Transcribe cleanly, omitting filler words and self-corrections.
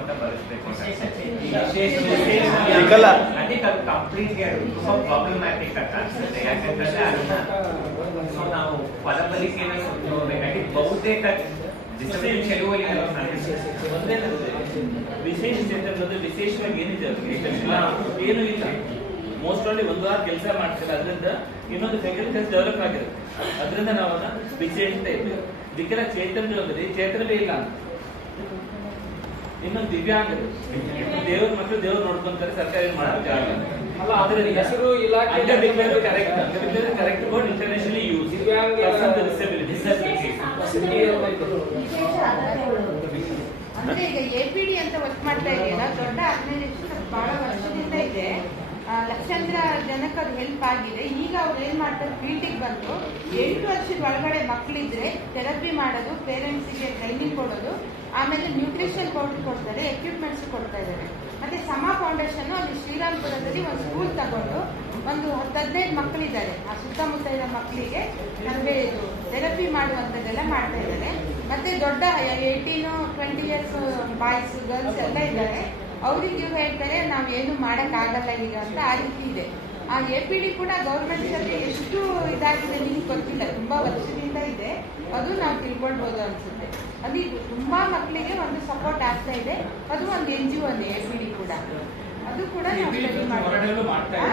ಅಂತ ಬರೆಸ್ಬೇಕು ಅಂತ ಅದಕ್ಕೆ ಅದು ಕಂಪ್ಲೀಟ್ಲಿ ಅದು ತುಂಬಾ ಪ್ರಾಬ್ಲಮ್ಯಾಟಿಕ್ ಅಂತ ಅನ್ಸುತ್ತೆ. ಯಾಕಂತಂದ್ರೆ ಅದನ್ನ ಸೊ ನಾವು ಫಲಬಲಿಕೆನ ನೋಡ್ಬೇಕಾಗಿ ಬಹುತೇಕ ಚಳುವಳಿ ವಿಶೇಷ ಚೇತನದ ವಿಶೇಷವಾಗಿ ಏನಿದೆ ಏನು ಇಲ್ಲ. ಮೋಸ್ಟ್ ಆಫ್ಲಿ ಒಂದು ವಾರ ಕೆಲಸ ಮಾಡ್ತಾರೆ, ಅದರಿಂದ ಇನ್ನೊಂದು ಫೆಸಿಲಿಟೀಸ್ ಡೆವಲಪ್ ಆಗಿರುತ್ತೆ. ಅದರಿಂದ ನಾವು ವಿಶೇಷತೆ ಇದ್ದೇವೆ. ದಿಕ್ಕರ ಚೇತನದಲ್ಲಿ ಚೇತನವೇ ಇಲ್ಲ ಅಂತ. ಇನ್ನೊಂದು ದಿವ್ಯಾಂಗರು ದೇವ್ರ ಮಕ್ಕಳು ದೇವ್ರು ನೋಡ್ಕೊಂತಾರೆ, ಸರ್ಕಾರ ಏನು ಮಾಡಬೇಕಾಗಲ್ಲ. ಕರೆಕ್ಟ್ ವರ್ಡ್ ಇಂಟರ್ನ್ಯಾಷನಲಿ ಯೂಸ್ ಅಂದ್ರೆ ಈಗ ಎಪಿಡಿ ಅಂತ ವರ್ಕ್ ಮಾಡ್ತಾ ಇದೆಯಲ್ಲ, ದೊಡ್ಡ ಆರ್ಗನೈಸೇಷನ್ ಬಹಳ ವರ್ಷದಿಂದ ಇದೆ. ಲಕ್ಷಾಂತರ ಜನಕ್ಕೆ ಅದು ಹೆಲ್ಪ್ ಆಗಿದೆ. ಈಗ ಅವ್ರು ಏನ್ ಮಾಡ್ತಾರೆ, ಫೀಲ್ಡಿಗೆ ಬಂದು 8 ವರ್ಷದ ಒಳಗಡೆ ಮಕ್ಕಳಿದ್ರೆ ಥೆರಪಿ ಮಾಡೋದು, ಪೇರೆಂಟ್ಸ್ಗೆ ಟ್ರೈನಿಂಗ್ ಕೊಡೋದು, ಆಮೇಲೆ ನ್ಯೂಟ್ರಿಷನ್ ಪೌಡರ್ ಕೊಡ್ತಾರೆ, ಎಕ್ವಿಪ್ಮೆಂಟ್ಸ್ ಕೊಡ್ತಾ ಇದ್ದಾರೆ. ಮತ್ತೆ ಸಮಾ ಫೌಂಡೇಶನ್ ಅಲ್ಲಿ ಶ್ರೀರಾಮ್ಪುರದಲ್ಲಿ ಒಂದು ಸ್ಕೂಲ್ ತಗೊಂಡು ಒಂದು 10-15 ಮಕ್ಕಳಿದ್ದಾರೆ. ಆ ಸುತ್ತಮುತ್ತ ಇರೋ ಮಕ್ಕಳಿಗೆ ನಮಗೆ ಇದು ಥೆರಪಿ ಮಾಡುವಂಥದ್ದೆಲ್ಲ ಮಾಡ್ತಾ ಇದ್ದಾರೆ. ಮತ್ತೆ ದೊಡ್ಡ 18-20 ಇಯರ್ಸ್ ಬಾಯ್ಸ್ ಗರ್ಲ್ಸ್ ಎಲ್ಲ ಇದ್ದಾರೆ. ಅವ್ರಿಗೆ ಹೇಳ್ತಾರೆ ನಾವೇನು ಮಾಡೋಕ್ಕಾಗಲ್ಲ ಈಗ ಅಂತ. ಆ ರೀತಿ ಇದೆ. ಆ ಎಪಿಡಿ ಕೂಡ ಗೌರ್ಮೆಂಟ್ ಅಲ್ಲಿ ಎಷ್ಟು ಇದಾಗಿದೆ ನಿಮ್ಗೆ ಗೊತ್ತಿಲ್ಲ, ತುಂಬಾ ವರ್ಷದಿಂದ ಇದೆ. ಅದು ನಾವು ತಿಳ್ಕೊಳ್ಬೋದು ಅನ್ಸುತ್ತೆ. ಅಲ್ಲಿ ತುಂಬಾ ಮಕ್ಕಳಿಗೆ ಒಂದು ಸಪೋರ್ಟ್ ಆಗ್ತಾ ಇದೆ. ಅದು ಒಂದು NGO ಅಲ್ಲಿ ಎಪಿಡಿ ಕೂಡ, ಅದು ಕೂಡ ನಾವು ಸ್ಟಡಿ ಮಾಡ್ತೀವಿ.